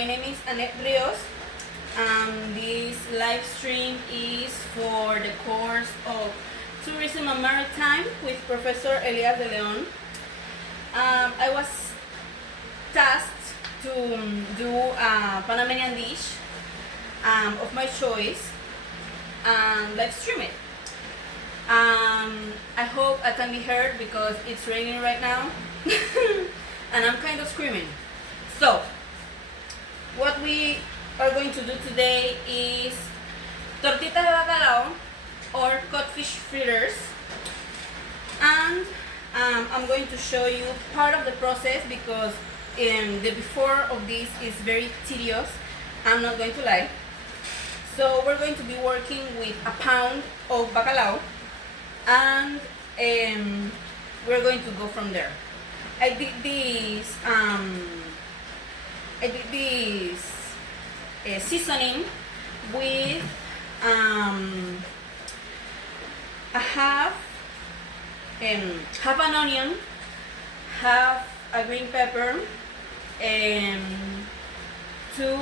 my name is Rios. This live stream is for the course of Tourism and Maritime with Professor Elias de Leon. I was tasked to do a Panamanian dish of my choice and live stream it. I hope I can be heard because it's raining right now and I'm kind of screaming. So, what we are going to do today is tortitas de bacalao or codfish fritters, and I'm going to show you part of the process because the before of this is very tedious. I'm not going to lie. So we're going to be working with a pound of bacalao, and we're going to go from there. I did this seasoning with a half an onion, half a green pepper, and two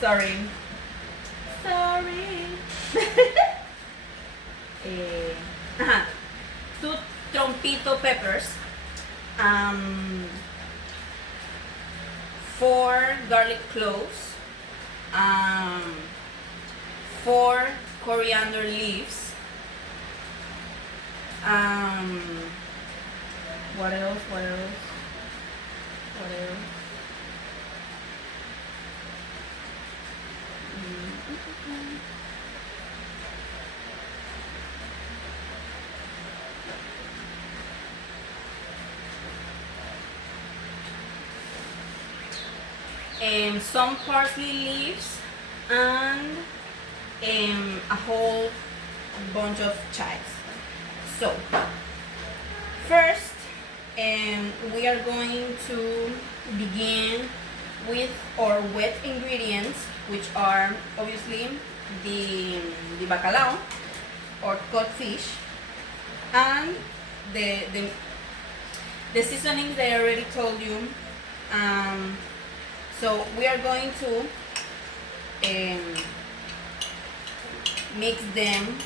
sorry two trompito peppers, 4 garlic cloves, 4 coriander leaves, what else? Some parsley leaves and a whole bunch of chives. So first we are going to begin with our wet ingredients, which are obviously the bacalao or codfish and the seasonings that I already told you. So we are going to mix them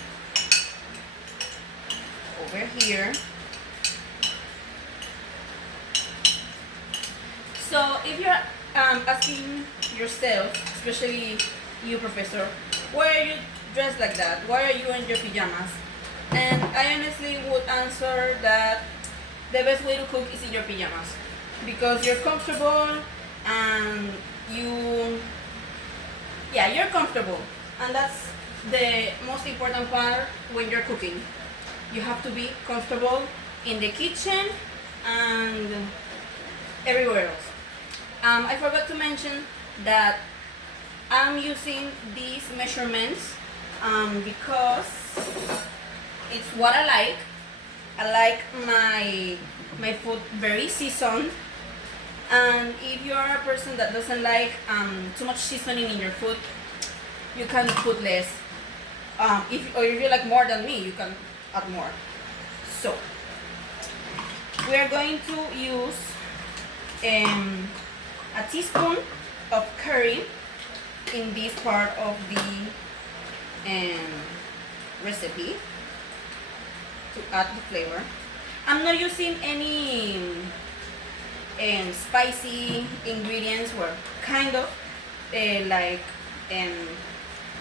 over here. So if you're asking yourself, especially you, professor, why are you dressed like that? Why are you in your pajamas? And I honestly would answer that the best way to cook is in your pajamas, because you're comfortable and you're comfortable, and that's the most important part when you're cooking. You have to be comfortable in the kitchen and everywhere else. I forgot to mention that I'm using these measurements because it's what I like. I like my food very seasoned. And if you are a person that doesn't like too much seasoning in your food, you can put less. If you like more than me, you can add more. So we are going to use a teaspoon of curry in this part of the recipe to add the flavor. I'm not using any spicy ingredients, or kind of like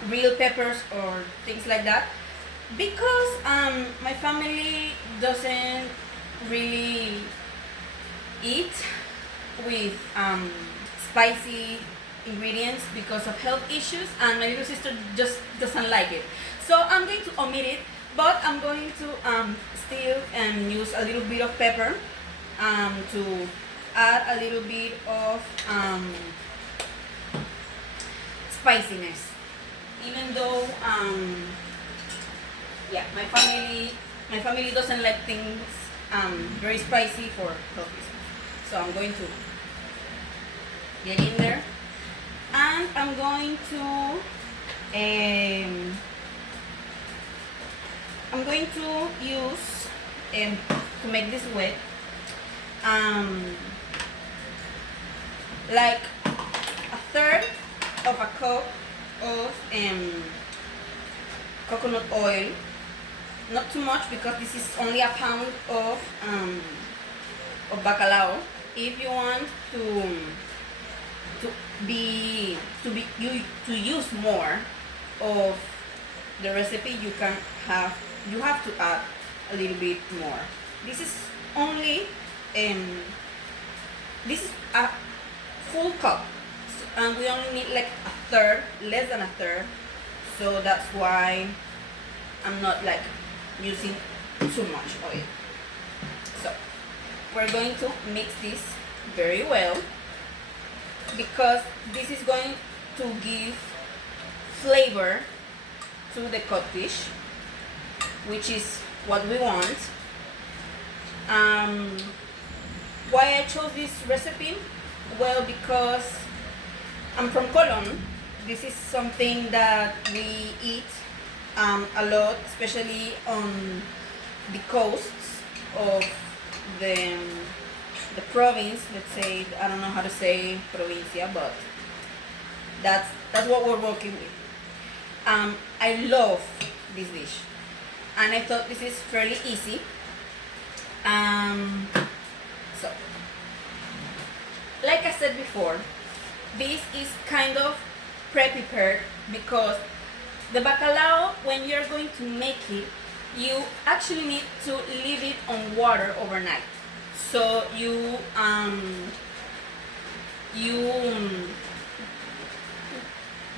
real peppers or things like that, because my family doesn't really eat with spicy ingredients because of health issues, and my little sister just doesn't like it. So I'm going to omit it, but I'm going to still use a little bit of pepper to add a little bit of spiciness, even though my family doesn't like things very spicy for health reasons. So I'm going to get in there And I'm going to use to make this wet like a third of a cup of coconut oil. Not too much because this is only a pound of bacalao. If you want to use more of the recipe, you have to add a little bit more. This is only this is a full cup, and we only need like a third, less than a third, so that's why I'm not like using too much oil. So we're going to mix this very well because this is going to give flavor to the codfish, which is what we want. Why I chose this recipe? Well, because I'm from Colon. This is something that we eat a lot, especially on the coasts of the province. Let's say, I don't know how to say provincia, but that's what we're working with. I love this dish, and I thought this is fairly easy. So, like I said before, this is kind of pre-prepared because the bacalao, when you're going to make it, you actually need to leave it on water overnight. So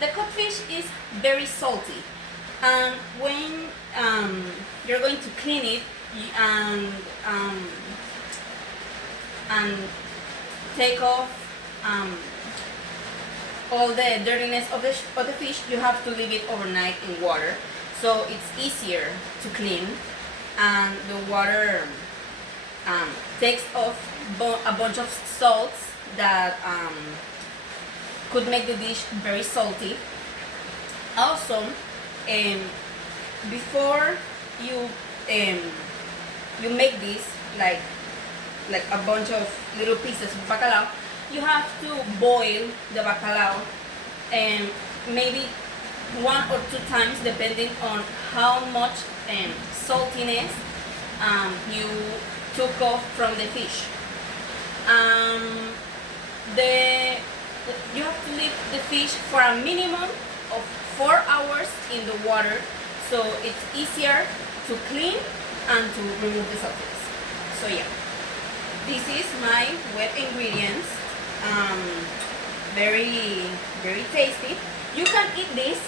the codfish is very salty, and when you're going to clean it and take off all the dirtiness of the fish, you have to leave it overnight in water, so it's easier to clean, and the water takes off a bunch of salts that could make the dish very salty. Also, before you make this like a bunch of little pieces of bacalao, you have to boil the bacalao maybe 1 or 2 times, depending on how much saltiness you took off from the fish. You have to leave the fish for a minimum of 4 hours in the water, so it's easier to clean and to remove the saltiness. So yeah, this is my wet ingredients. Very, very tasty. You can eat this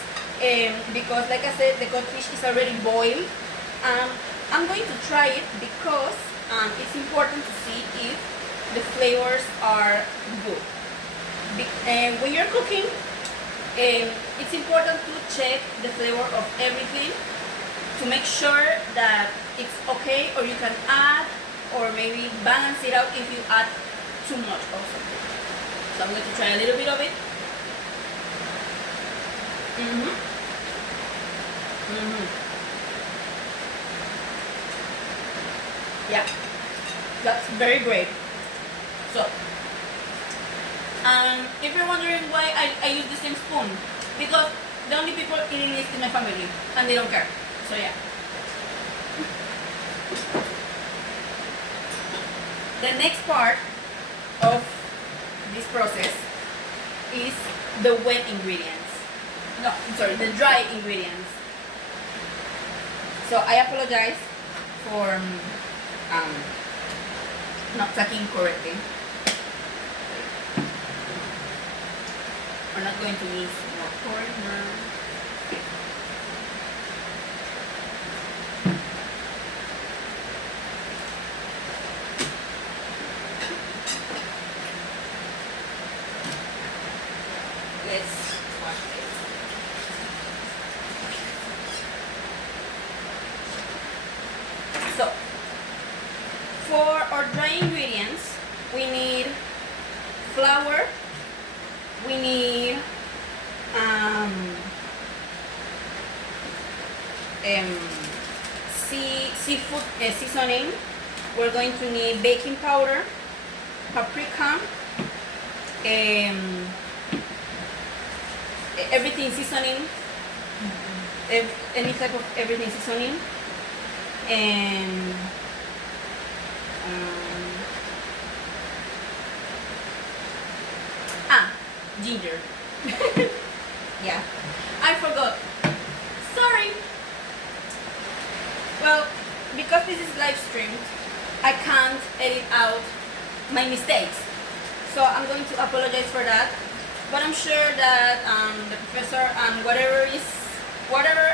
because, like I said, the codfish is already boiled. I'm going to try it because it's important to see if the flavors are good. When you're cooking, it's important to check the flavor of everything to make sure that it's okay, or you can add or maybe balance it out if you add too much also. So I'm going to try a little bit of it. Yeah, that's very great. So, if you're wondering why I use the same spoon, because the only people eating this is my family, and they don't care. So yeah. The next part of this process is the wet ingredients. No, I'm sorry, the dry ingredients. So I apologize for not talking correctly. We're not going to use more coriander. Let's wash this. So, for our dry ingredients, we need flour, we need seasoning, we're going to need baking powder, paprika, everything seasoning, any type of everything seasoning, and ginger. Yeah, I forgot. Sorry. Well, because this is live streamed, I can't edit out my mistakes. So I'm going to apologize for that. But I'm sure that the professor and whatever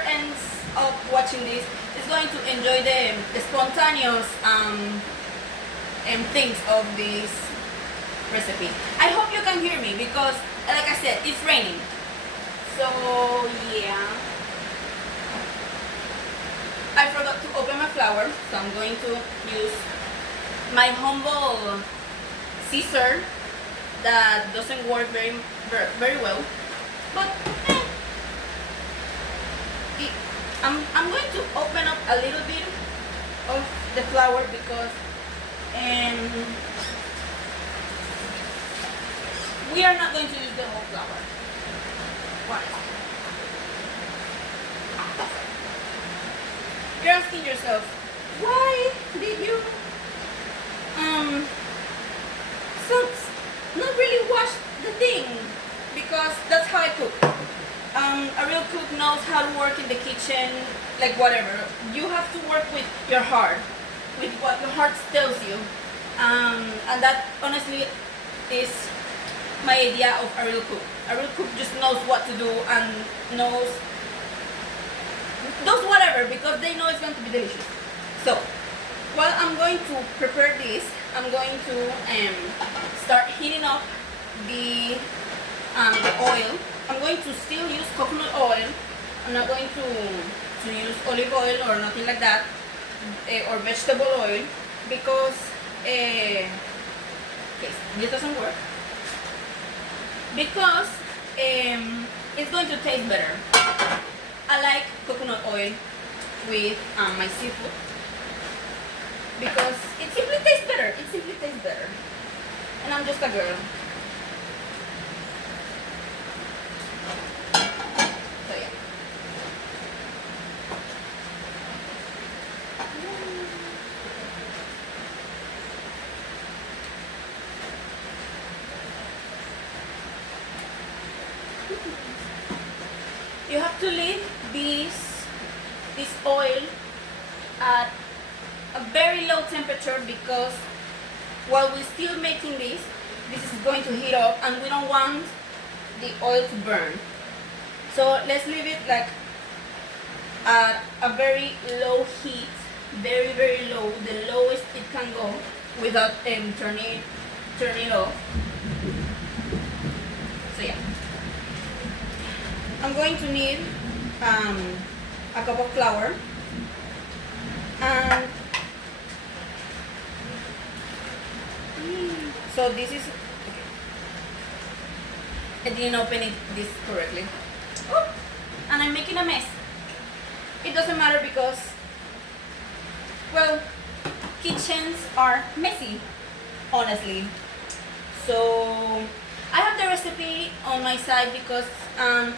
ends up watching this is going to enjoy the spontaneous things of this recipe. I hope you can hear me because, like I said, it's raining. So yeah, I forgot to open my flour, so I'm going to use my humble scissor that doesn't work very well, but I'm going to open up a little bit of the flour because we are not going to use the whole flour. You're asking yourself, why did you not really wash the thing? Because that's how I cook. A real cook knows how to work in the kitchen, like whatever. You have to work with your heart, with what your heart tells you, and that honestly is my idea of a real cook. A real cook just knows what to do and does whatever because they know it's going to be delicious. So while I'm going to prepare this, I'm going to start heating up the oil. I'm going to still use coconut oil. I'm not going to use olive oil or nothing like that, or vegetable oil, because this doesn't work. Because it's going to taste better. I like coconut oil with my seafood because it simply tastes better. It simply tastes better. And I'm just a girl. So yeah. You have to leave this oil at a very low temperature because while we're still making this is going to heat up and we don't want the oil to burn. So let's leave it like at a very low heat, very, very low, the lowest it can go without turning it off. So yeah. I'm going to need a cup of flour and so this is okay. I didn't open this correctly. Oh, and I'm making a mess. It doesn't matter because, well, kitchens are messy, honestly. So I have the recipe on my side because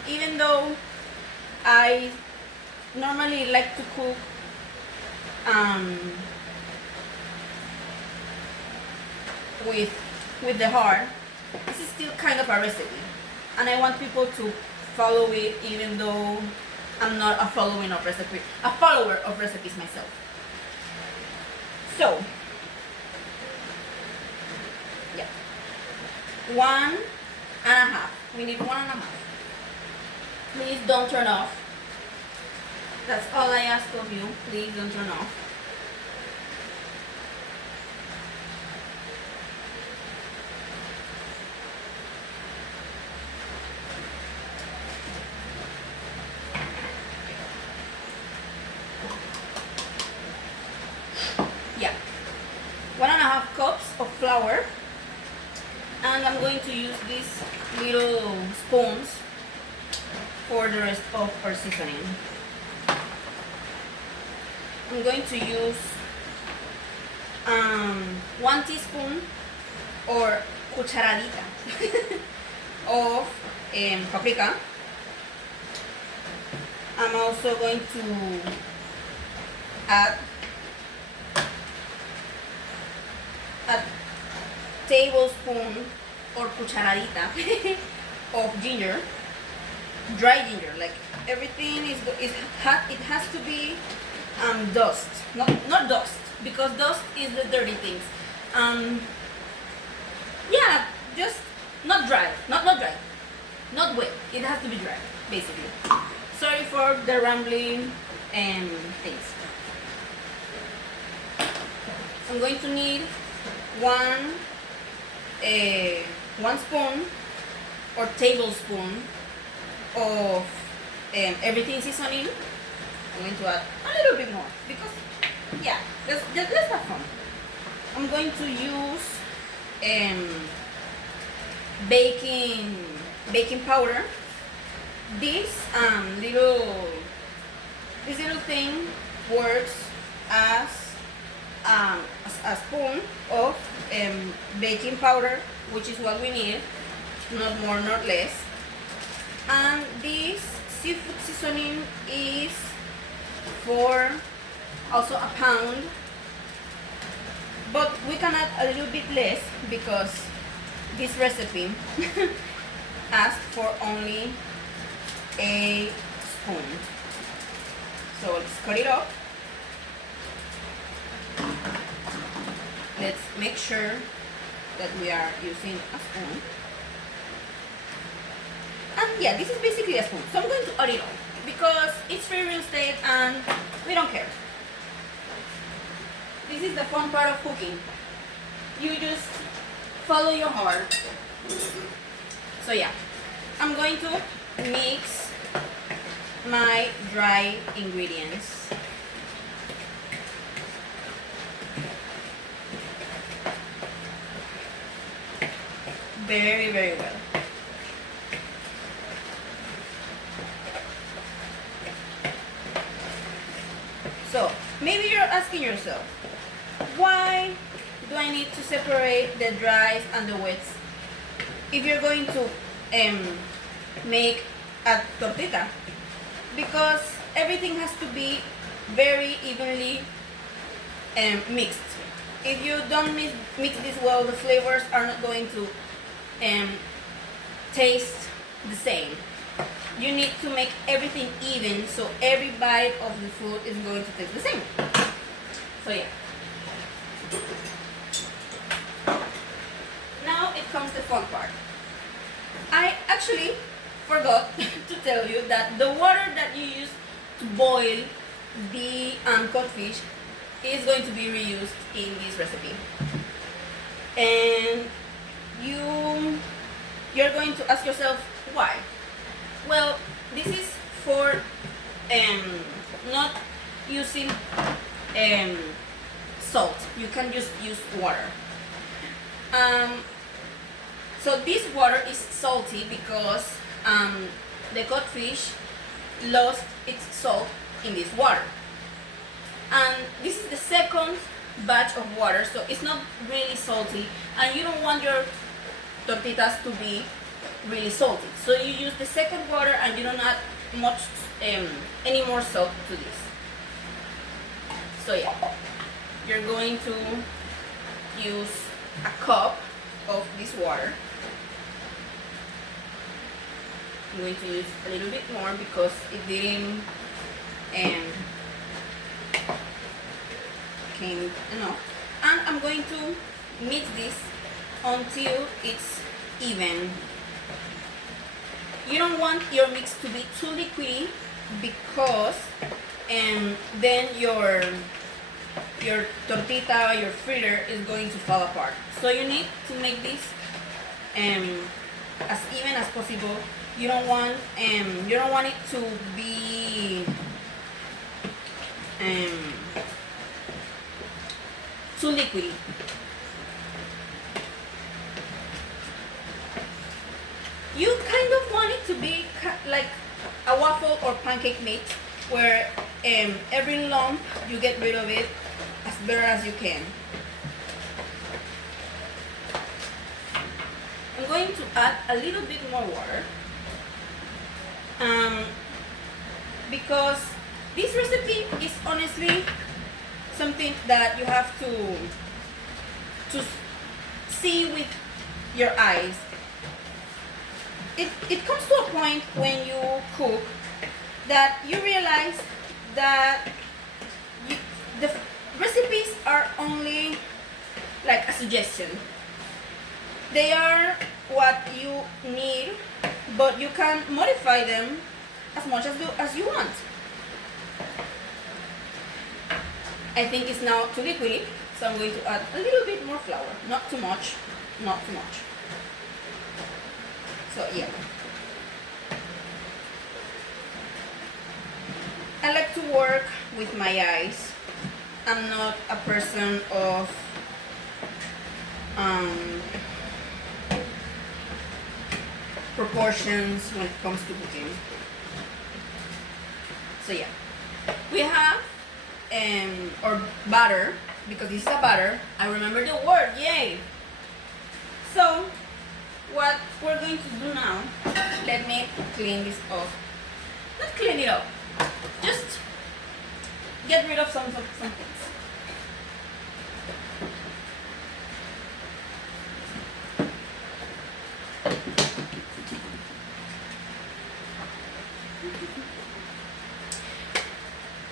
even though I normally like to cook with the heart, this is still kind of a recipe, and I want people to follow it even though I'm not a follower of recipes myself. So yeah, 1.5. We need 1.5. Please don't turn off. That's all I ask of you. Please don't turn off. Yeah. 1.5 cups of flour. And I'm going to use these little spoons for the rest of our seasoning. I'm going to use 1 teaspoon or cucharadita of paprika. I'm also going to add a tablespoon or cucharadita of ginger, dry ginger. Like everything it has to be dust, not dust, because dust is the dirty things. Yeah, just not dry, not dry, not wet. It has to be dry, basically. Sorry for the rambling things. I'm going to need one spoon or tablespoon of everything seasoning. I'm going to add a little bit more because, yeah, let's have fun. I'm going to use baking powder. This little thing works as a spoon of baking powder, which is what we need, not more, not less. And this seafood seasoning is for also a pound, but we can add a little bit less because this recipe asks for only a spoon. So let's cut it up. Let's make sure that we are using a spoon. And yeah, this is basically a spoon. So I'm going to add it all because it's free real estate and we don't care. This is the fun part of cooking. You just follow your heart. So yeah, I'm going to mix my dry ingredients. Very, very well. So, maybe you're asking yourself, why do I need to separate the dries and the wets if you're going to make a tortita? Because everything has to be very evenly mixed. If you don't mix this well, the flavors are not going to taste the same. You need to make everything even so every bite of the food is going to taste the same. So yeah. Now it comes the fun part. I actually forgot to tell you that the water that you use to boil the codfish is going to be reused in this recipe. And you're going to ask yourself why. Well, this is for not using salt. You can just use water. So this water is salty because the codfish lost its salt in this water. And this is the second batch of water, so it's not really salty, and you don't want your tortitas to be really salty. So you use the second water and you don't add much any more salt to this. So yeah, you're going to use a cup of this water. I'm going to use a little bit more because it didn't came enough. And I'm going to mix this until it's even. You don't want your mix to be too liquidy because then your tortita, your fritter is going to fall apart. So you need to make this as even as possible. You don't want it to be too liquidy. You kind of want it to be like a waffle or pancake mix, where every lump you get rid of it as better as you can. going to add a little bit more water because this recipe is honestly something that you have to see with your eyes. It comes to a point when you cook that you realize that the recipes are only like a suggestion. They are what you need, but you can modify them as much as you want. I think it's now too liquidy, so I'm going to add a little bit more flour. Not too much, not too much. So yeah. I like to work with my eyes. I'm not a person of proportions when it comes to cooking. So yeah, we have or butter, because this is a butter. I remember the word, yay! So what we're going to do now, let me clean this off. Not clean it up, just get rid of some things.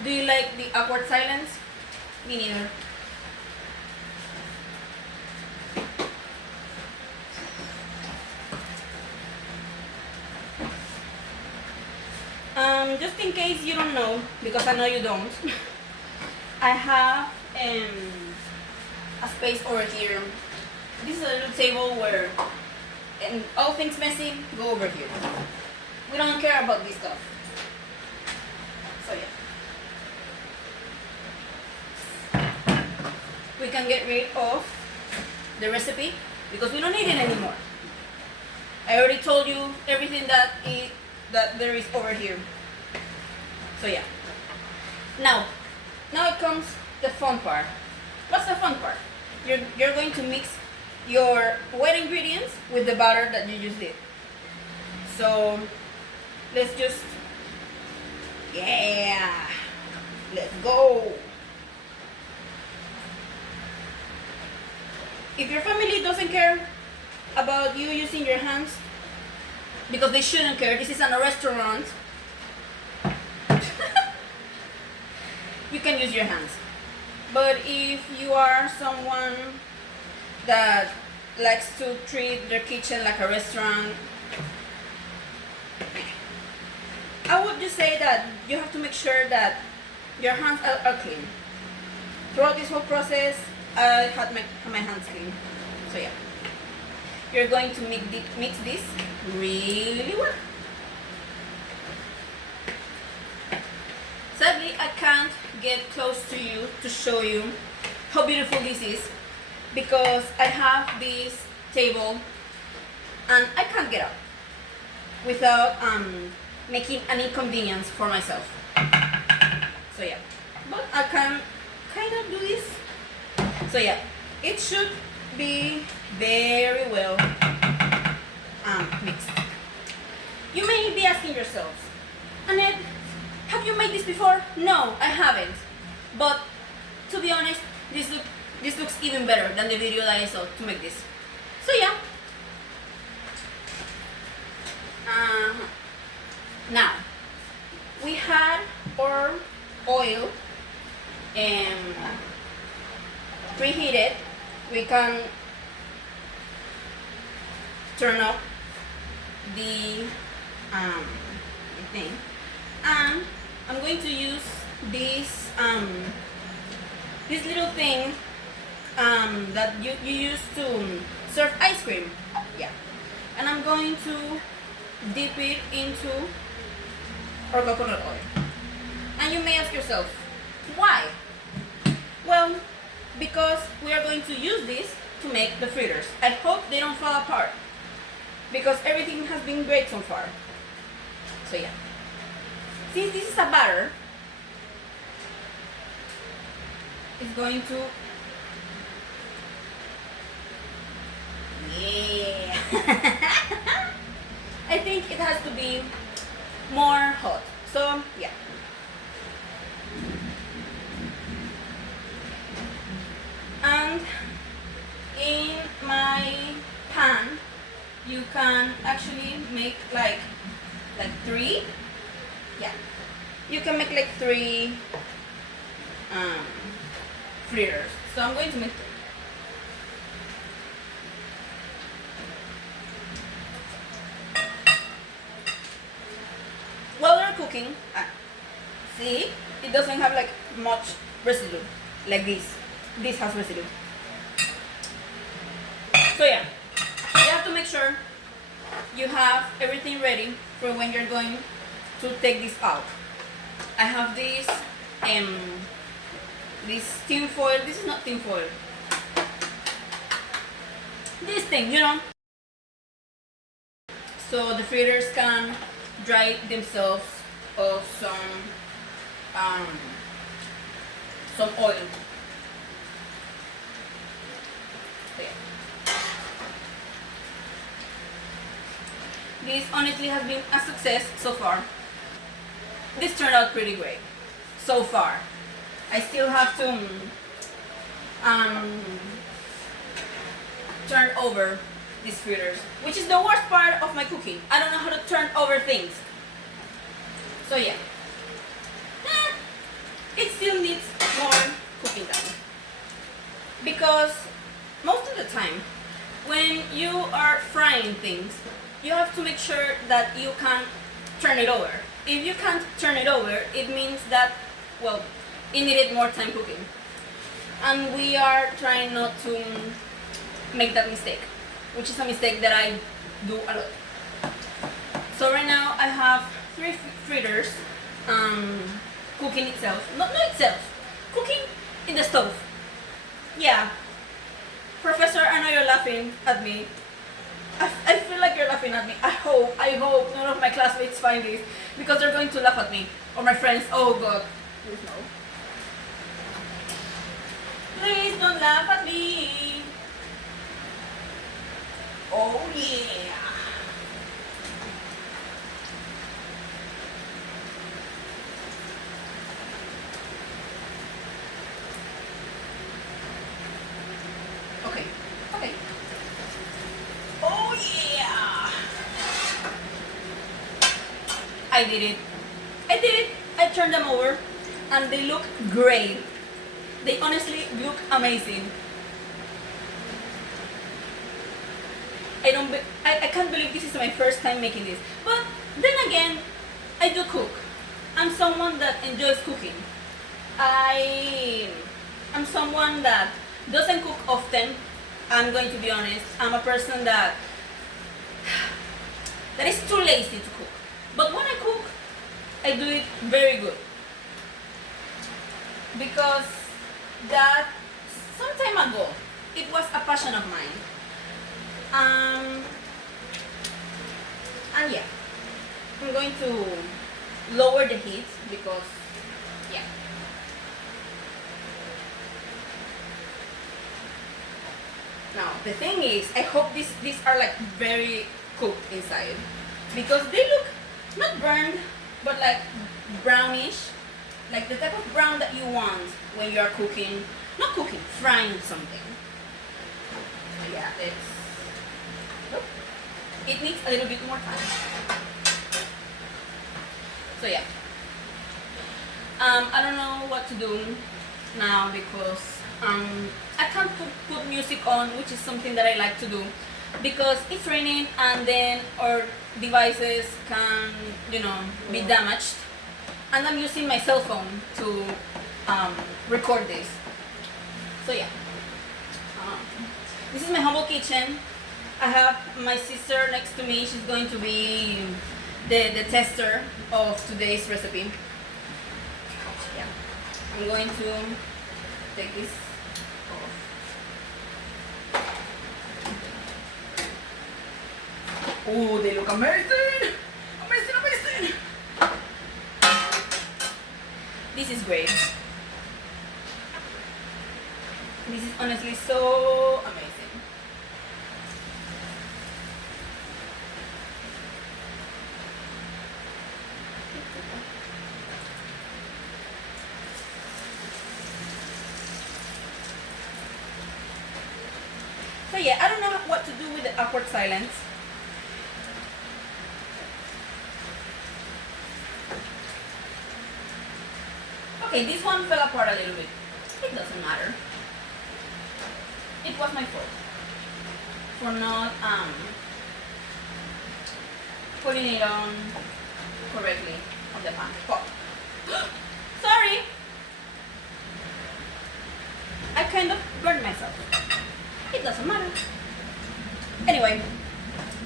Do you like the awkward silence? Me neither. Just in case you don't know, because I know you don't, I have a space over here. This is a little table where all things messy go over here. We don't care about this stuff. So yeah. We can get rid of the recipe because we don't need it anymore. I already told you everything that there is over here. So yeah. Now it comes the fun part. What's the fun part? You're going to mix your wet ingredients with the butter that you just did. So let's just, yeah, let's go. If your family doesn't care about you using your hands, because they shouldn't care, this is a restaurant, you can use your hands. But if you are someone that likes to treat their kitchen like a restaurant, I would just say that you have to make sure that your hands are clean. Throughout this whole process, I had my hands clean. So yeah, you're going to mix this really well. Sadly, I can't get close to you to show you how beautiful this is because I have this table and I can't get up without making an inconvenience for myself. So yeah, but I can kind of do this. So yeah, it should be very well mixed. You may be asking yourselves, Annette, have you made this before? No, I haven't. But to be honest, this looks even better than the video that I saw to make this. So yeah. Now, we had our oil preheated. We can turn up the thing, and I'm going to use this this little thing that you use to serve ice cream. Yeah, and I'm going to dip it into our coconut oil. And you may ask yourself, why? Well, because we are going to use this to make the fritters. I hope they don't fall apart because everything has been great so far. So yeah, since this is a batter, it's going to, yeah. has to be more hot. So yeah. And in my pan, you can actually make like 3. Yeah, you can make like 3 fritters. So I'm going to make 3. While they're cooking, see, it doesn't have like much residue like this. This has residue. So yeah, you have to make sure you have everything ready for when you're going to take this out. I have this tin foil. This is not tin foil. This thing, you know, so the fritters can dry themselves of some oil. So yeah. This honestly has been a success so far. This turned out pretty great so far. I still have to turn over these fritters, which is the worst part of my cooking. I don't know how to turn over things. So yeah, it still needs more cooking time, because most of the time when you are frying things, you have to make sure that you can turn it over. If you can't turn it over, it means that, well, it needed more time cooking. And we are trying not to make that mistake, which is a mistake that I do a lot. So right now I have 3 fritters cooking itself. Not itself, cooking in the stove. Yeah. Professor, I know you're laughing at me. I feel like you're laughing at me. I hope none of my classmates find this, because they're going to laugh at me. Or my friends. Oh God. Please no. Please don't laugh at me. Oh yeah. Okay. Okay. Oh yeah. I did it. I turned them over and they look great. They honestly look amazing. I can't believe this is my first time making this. But then again, I do cook. I'm someone that enjoys cooking. I'm someone that doesn't cook often. I'm going to be honest. I'm a person that is too lazy to cook. But when I cook, I do it very good. Because that some time ago, it was a passion of mine. And yeah, I'm going to lower the heat because, yeah. Now the thing is, I hope these are like very cooked inside, because they look not burned, but like brownish, like the type of brown that you want when you are cooking, not cooking, frying something. Yeah, it needs a little bit more time. So yeah, I don't know what to do now, because I can't put music on, which is something that I like to do, because it's raining and then our devices can, be damaged, and I'm using my cell phone to record this. So yeah, this is my humble kitchen. I have my sister next to me. She's going to be the tester of today's recipe. Yeah, I'm going to take this off. Oh, they look amazing! Amazing, amazing! This is great. This is honestly so amazing. So yeah, I don't know what to do with the awkward silence. Okay, this one fell apart a little bit. It doesn't matter. It was my fault for not putting it on correctly on the pan. Oh. Sorry! I kind of burned myself. It doesn't matter. Anyway,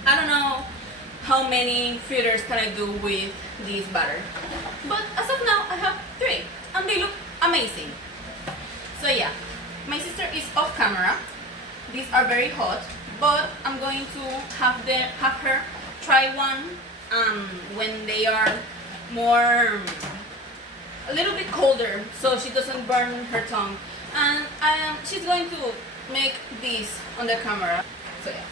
I don't know how many fritters can I do with this batter, but as of now I have 3 and they look amazing. So yeah, my sister is off camera. These are very hot, but I'm going to have her try one when they are more a little bit colder, so she doesn't burn her tongue. And she's going to make this on the camera. So yeah.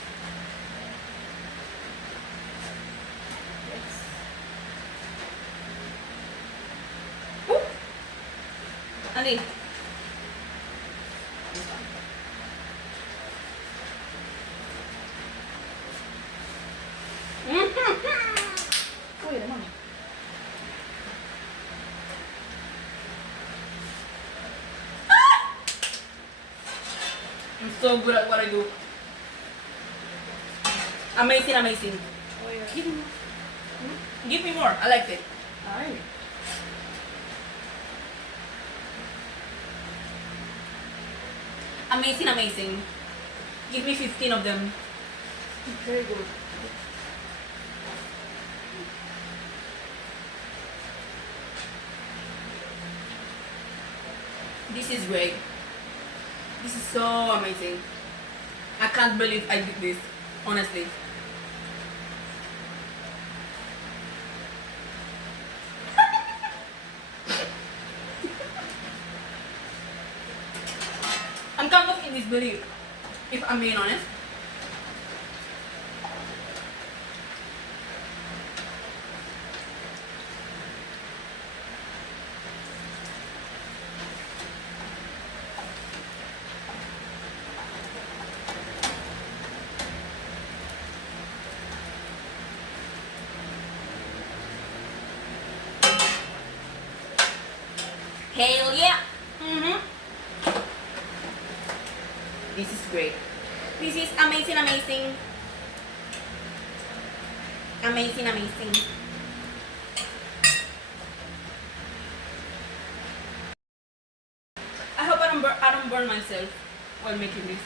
Andy. This one. Uy, demonio. I'm so good at what I do. Amazing, amazing. Oh, yeah. Give me more. I liked it. Alright. Amazing, amazing. Give me 15 of them. Very good. This is great. This is so amazing. I can't believe I did this, honestly. I'm kind of in disbelief, if I'm being honest. Hell yeah! This is great. This is amazing, amazing. Amazing, amazing. I hope I don't burn myself while making this.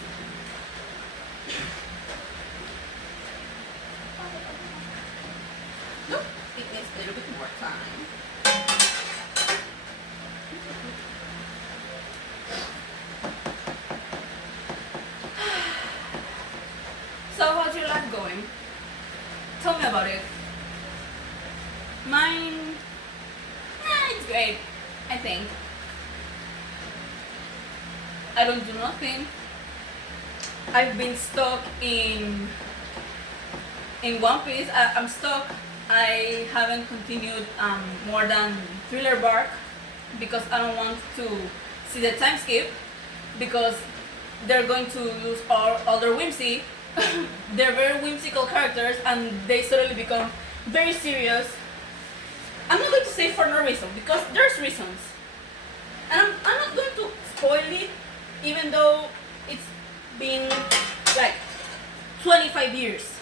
Nope, it needs a little bit more time. So how's your life going? Tell me about it. Mine, it's great, I think. I don't do nothing. I've been stuck in One Piece. I'm stuck. I haven't continued more than Thriller Bark because I don't want to see the time skip because they're going to lose all their whimsy. They're very whimsical characters and they suddenly become very serious. I'm not going to say for no reason because there's reasons. And I'm not going to spoil it even though it's been like 25 years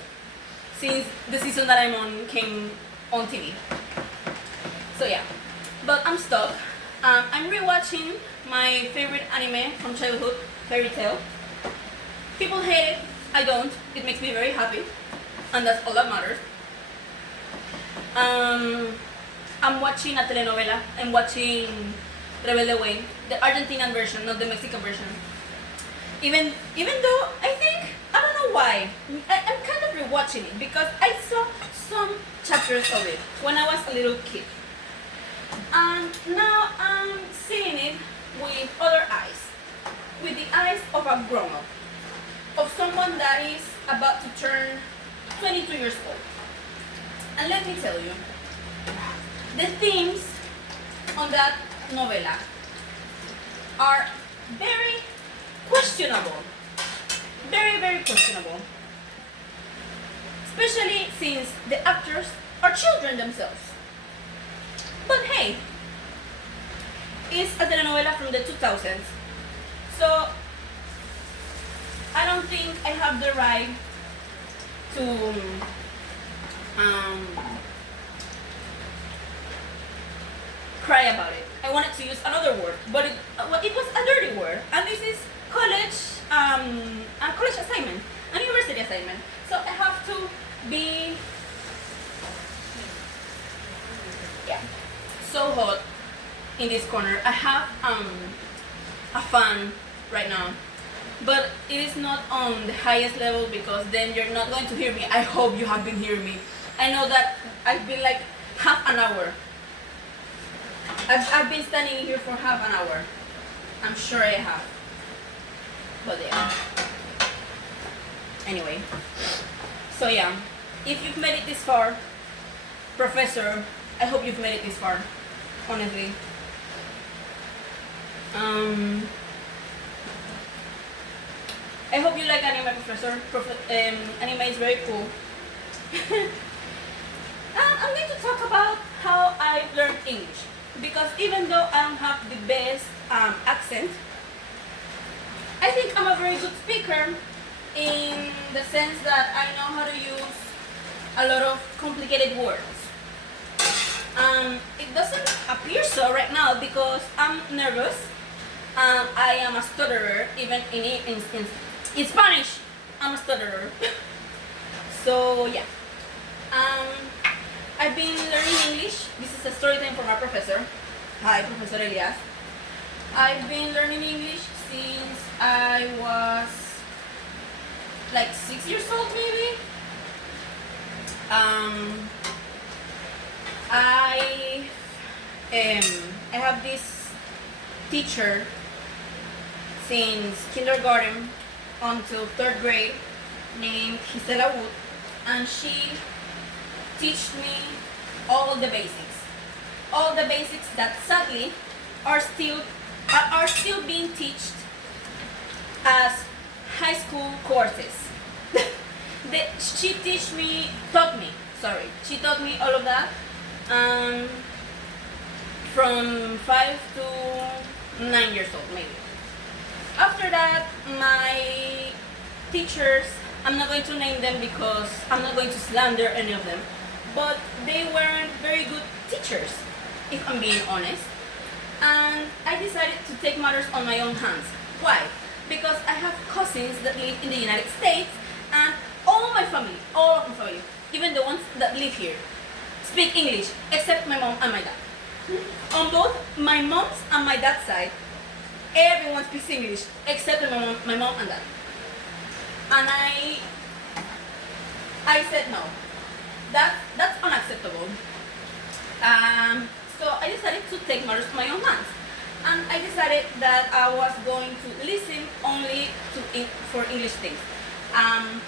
since the season that I'm on came on TV. So yeah, but I'm stuck. I'm rewatching my favorite anime from childhood, Fairy Tail. People hate it. I don't. It makes me very happy, and that's all that matters. I'm watching a telenovela. I'm watching Rebelde Way, the Argentinian version, not the Mexican version. Even though I think, I don't know why, I'm kind of rewatching it because I saw some chapters of it when I was a little kid. And now I'm seeing it with other eyes, with the eyes of a grown-up, of someone that is about to turn 22 years old. And let me tell you, the themes on that novela are very questionable. very, very questionable. Especially since the actors are children themselves. But hey, it's a telenovela from the 2000s, so I don't think I have the right to cry about it. I wanted to use another word, but it was a dirty word, and this is a college assignment, a university assignment. So I have to be, yeah, so hot in this corner. I have a fan right now, but it is not on the highest level because then you're not going to hear me. I hope you have been hearing me. I know that I've been like half an hour. I've been standing here for half an hour. I'm sure I have. But yeah. Anyway. So yeah. If you've made it this far, Professor, I hope you've made it this far. Honestly. I hope you like anime, Professor. Anime is very cool. I'm going to talk about how I learned English. Because even though I don't have the best accent, I think I'm a very good speaker in the sense that I know how to use a lot of complicated words. It doesn't appear so right now because I'm nervous. I am a stutterer, even in Spanish, I'm a stutterer. So yeah. I've been learning English. This is a story time from our professor. Hi, Professor Elias. I've been learning English since I was like 6 years old, maybe. I have this teacher since kindergarten until 3rd grade named Gisela Wood, and she taught me all the basics that sadly are still being taught as high school courses. She taught me all of that from 5 to 9 years old maybe. After that, my teachers, I'm not going to name them because I'm not going to slander any of them, but they weren't very good teachers, if I'm being honest. And I decided to take matters on my own hands. Why? Because I have cousins that live in the United States, and all of my family, even the ones that live here, speak English, except my mom and my dad. On both my mom's and my dad's side, everyone speaks English, except my mom and dad. And I said no. That's unacceptable. So I decided to take matters in my own hands, and I decided that I was going to listen only for English things. And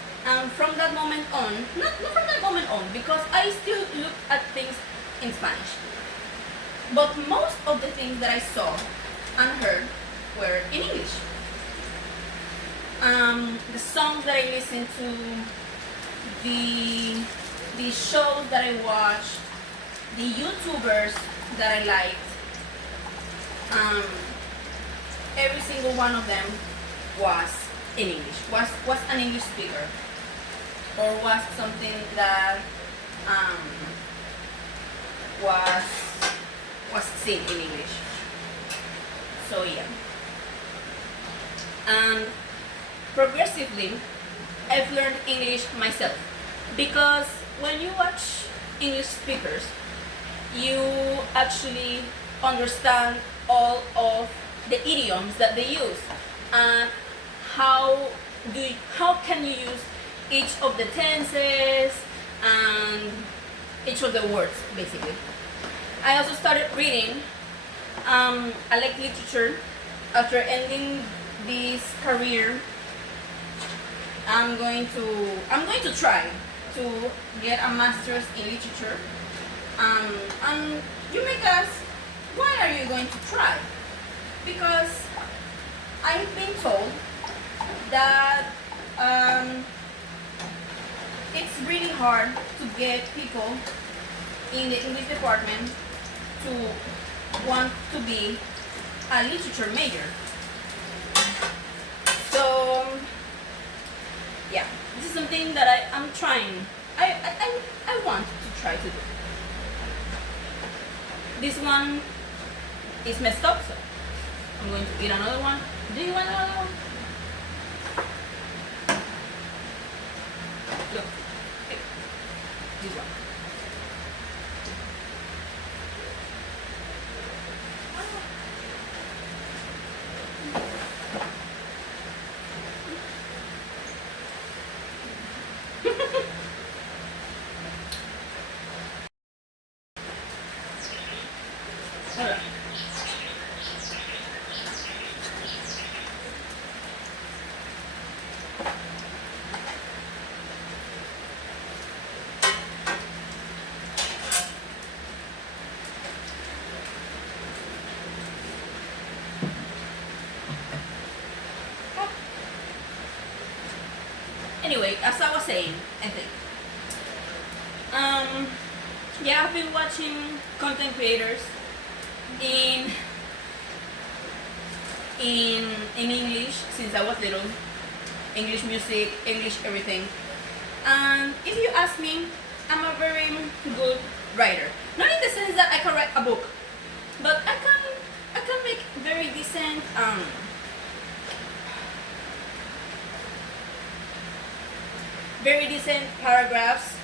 from that moment on, not from that moment on, because I still looked at things in Spanish. But most of the things that I saw and heard were in English. The songs that I listened to, the shows that I watched, the YouTubers that I liked, every single one of them was in English, was an English speaker, or was something that was seen in English. So yeah. And progressively, I've learned English myself, because when you watch English speakers, you actually understand all of the idioms that they use, and how can you use each of the tenses and each of the words, basically. I also started reading. I like literature. After ending this career, I'm going to try to get a master's in literature. And you may ask, why are you going to try? Because I've been told that it's really hard to get people in the English department to want to be a literature major. So yeah, this is something that I'm trying. I want to try to do. This one is messed up, so I'm going to eat another one. Do you want another one? Look, hey, this one. Anyway, as I was saying, I think. Yeah, I've been watching content creators in English since I was little. English music, English everything. And if you ask me, I'm a very good writer. Not in the sense that I can write a book, but I can make very decent paragraphs,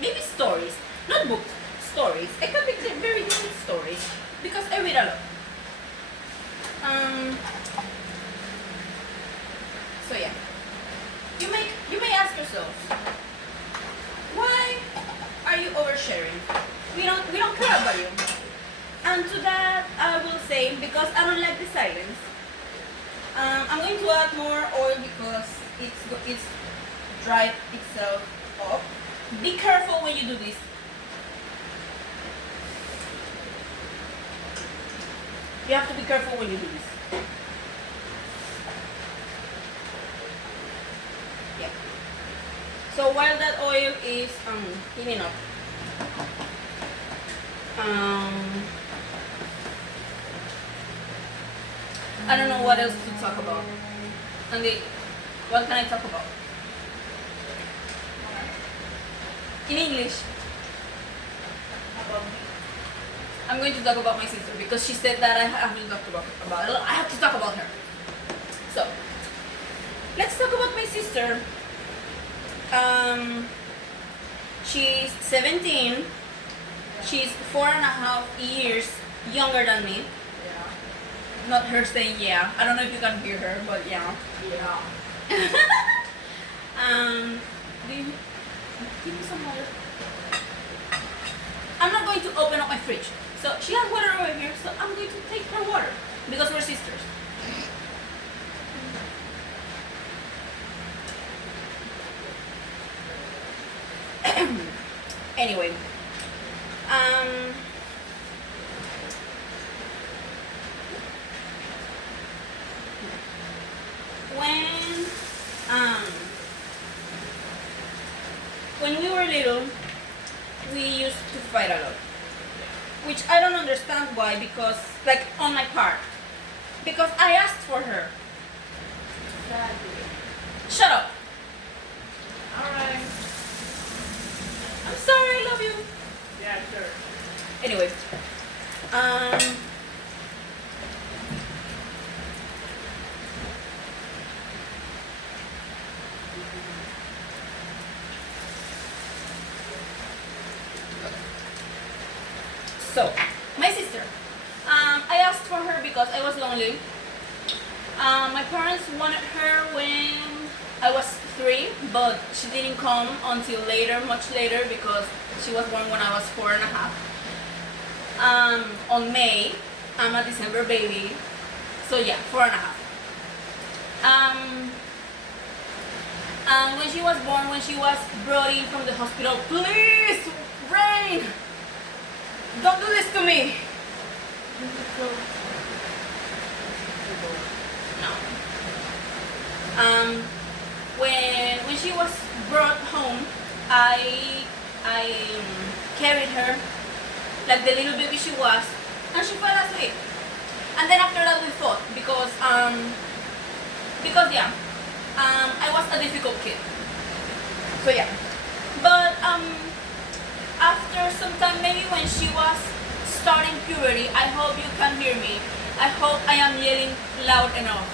maybe stories, not books, stories. I can make very decent stories because I read a lot. So yeah, you may ask yourselves, why are you oversharing? We don't care about you. And to that I will say, because I don't like the silence. I'm going to add more oil because it's dried itself up. Be careful when you do this. You have to be careful when you do this. Yeah. So while that oil is heating up, I don't know what else to talk about. Okay, what can I talk about? In English. I'm going to talk about my sister because she said that I have to talk about her. So let's talk about my sister. She's 17. She's 4.5 years younger than me. Yeah. Not her saying yeah. I don't know if you can hear her, but yeah. Yeah. Give me some water. I'm not going to open up my fridge. So she has water over here, so I'm going to take her water because we're sisters. Anyway, when we were little, we used to fight a lot, which I don't understand why, because, like, on my part, because I asked for her. Shut up. Alright. I'm sorry, I love you. Yeah, sure. Anyway, so, my sister, I asked for her because I was lonely. My parents wanted her when I was 3, but she didn't come until later, much later, because she was born when I was 4.5. On May, I'm a December baby, so yeah, 4.5. And when she was born, when she was brought in from the hospital, please, Rain, don't do this to me. No. When she was brought home, I carried her like the little baby she was, and she fell asleep. And then after that we fought because yeah, I was a difficult kid. So yeah, but after some time, maybe when she was starting puberty, I hope you can hear me. I hope I am yelling loud enough.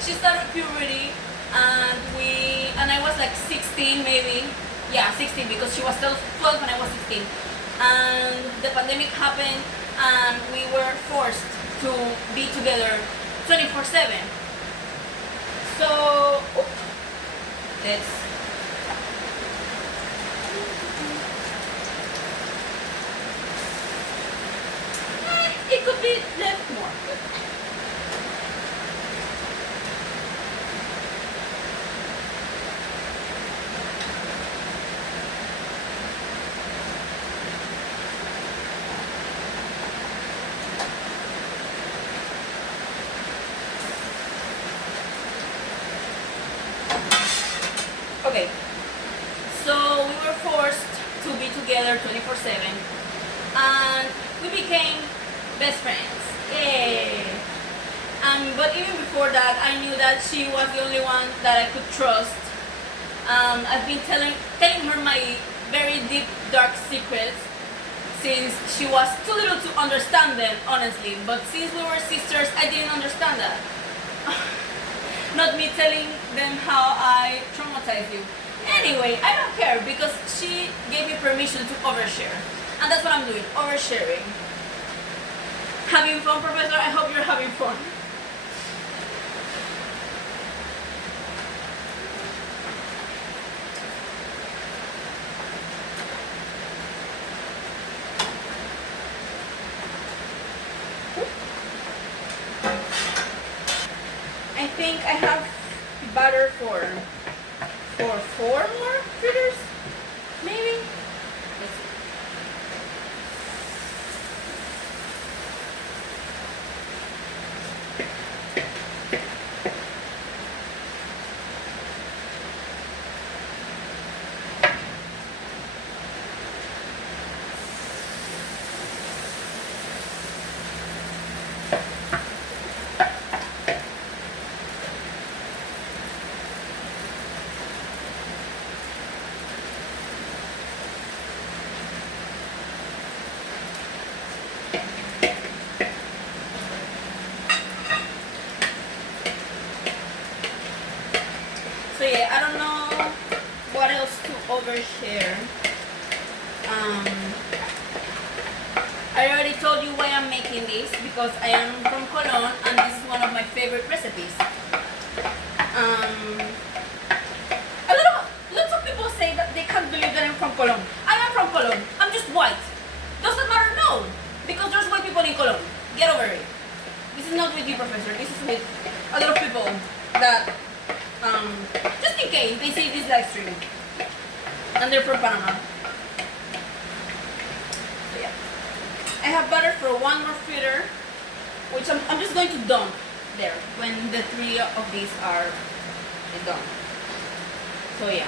She started puberty, and I was like 16 maybe. Yeah, 16 because she was still 12 when I was 16. And the pandemic happened, and we were forced to be together 24/7. So let's. It could be left more. Okay, so we were forced to be together 24/7, and we became best friends. Yay! But even before that, I knew that she was the only one that I could trust. I've been telling her my very deep, dark secrets since she was too little to understand them, honestly. But since we were sisters, I didn't understand that. Not me telling them how I traumatized you. Anyway, I don't care because she gave me permission to overshare. And that's what I'm doing, oversharing. Having fun, Professor? I hope you're having fun. I think I have butter for 4 more fritters, maybe? Let's see. So yeah, I don't know what else to overshare. I already told you why I'm making this, because I am from Colón and this is one of my favorite recipes. Lots of people say that they can't believe that I'm from Colón. I am from Colón. I'm just white. Doesn't matter, no, because there's white people in Colón. Get over it. This is not with you, Professor. This is with a lot of people that, just in case they see this live stream and they're from Panama. So yeah, I have butter for 1 more fritter, which I'm just going to dump there when the 3 of these are done. So yeah.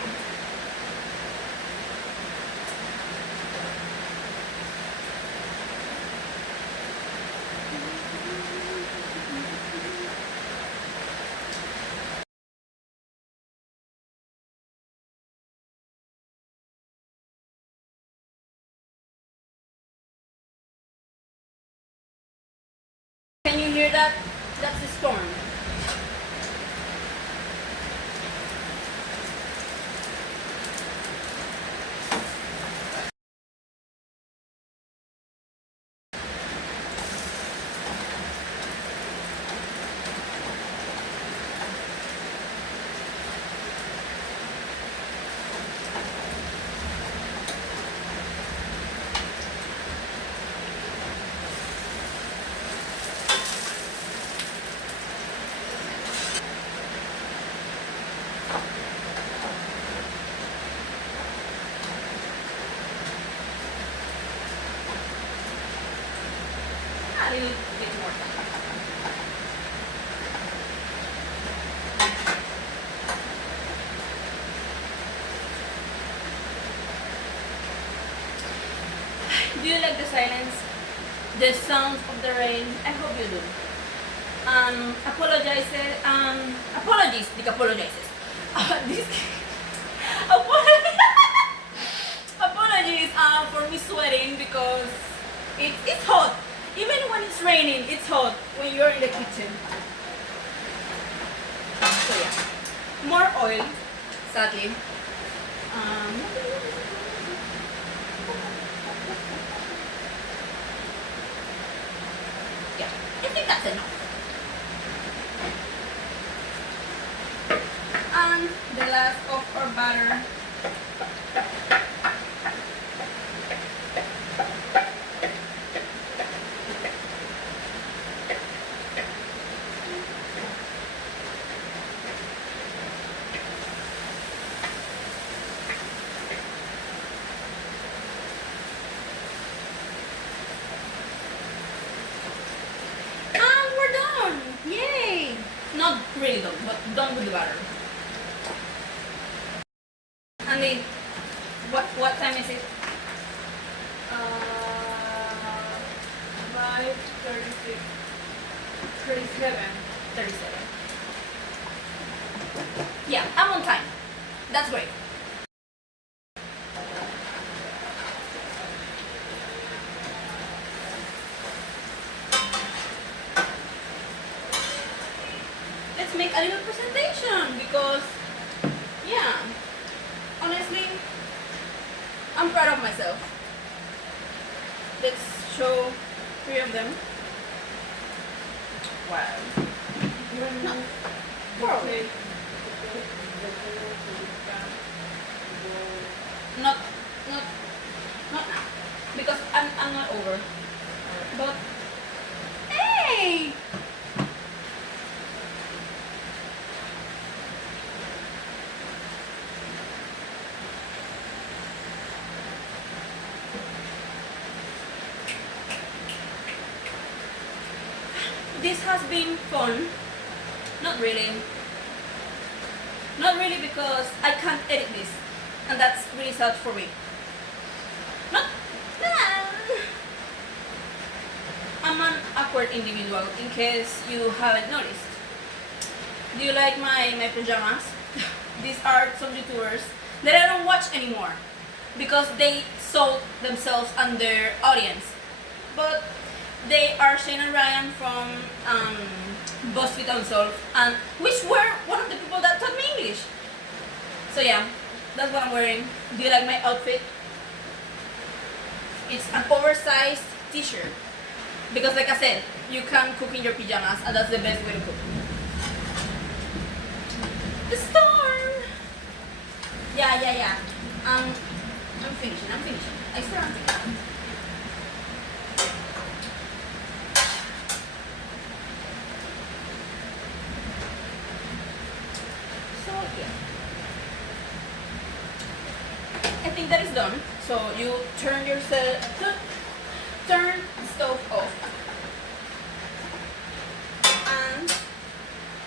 Can you hear that? That's the storm. Do you like the silence? The sounds of the rain? I hope you do. Apologies, apologizes. This apologies for me sweating because it's hot. Even when it's raining, it's hot when you're in the kitchen. So yeah, more oil, sadly. Yeah, I think that's enough. And the last of our batter. Not really done, but done with the batter. And then, what time is it? 5:36. 37. 37. Yeah, I'm on time. That's great. Let's make a little presentation because, yeah, honestly, I'm proud of myself. Let's show 3 of them. Wow. No. Probably. Not now. Because I'm not over. But hey! This has been fun. Not really. Not really because I can't edit this. And that's really sad for me. Not. I'm an awkward individual in case you haven't noticed. Do you like my pajamas? These are some YouTubers that I don't watch anymore because they sold themselves and their audience. But they are Shane and Ryan from BuzzFeed Unsolved, and which were one of the people that taught me English. So yeah, that's what I'm wearing. Do you like my outfit? It's an oversized t-shirt. Because like I said, you can cook in your pajamas and that's the best way to cook. The storm! Yeah. I'm finishing. I swear I'm finishing. So yeah. I think that is done. So you turn the stove off. And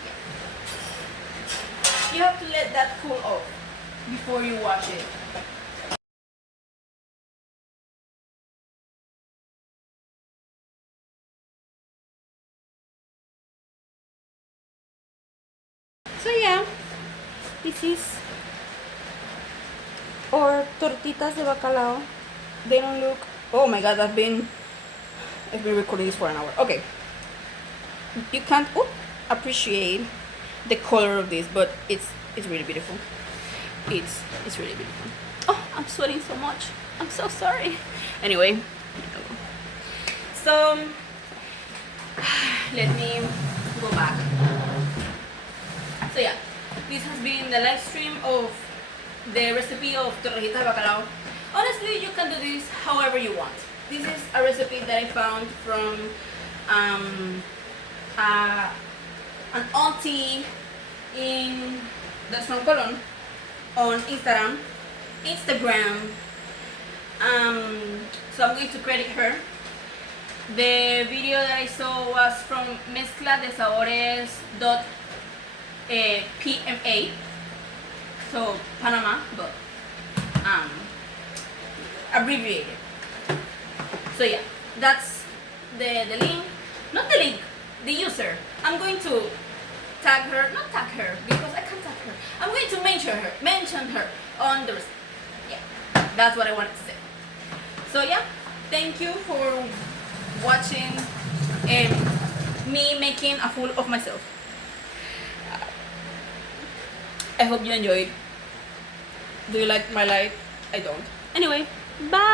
yeah. You have to let that cool off before you wash it. So yeah, this is our tortitas de bacalao. They don't look. Oh my god, I've been recording this for an hour. Okay, you can't appreciate the color of this, but it's really beautiful. It's really beautiful. Oh, I'm sweating so much. I'm so sorry. Anyway, so let me go back. So yeah, this has been the live stream of the recipe of tortitas de bacalao. Honestly, you can do this however you want. This is a recipe that I found from an auntie in the San Colon on Instagram. So I'm going to credit her. The video that I saw was from Mezcla de Sabores .pma, so Panama, but abbreviated. So yeah, that's the link, not the link, the user. I'm going to tag her, not tag her because I can't tag her. I'm going to mention her on the recipe. Yeah, that's what I wanted to say. So yeah, thank you for watching me making a fool of myself. I hope you enjoyed. Do you like my life? I don't. Anyway, bye.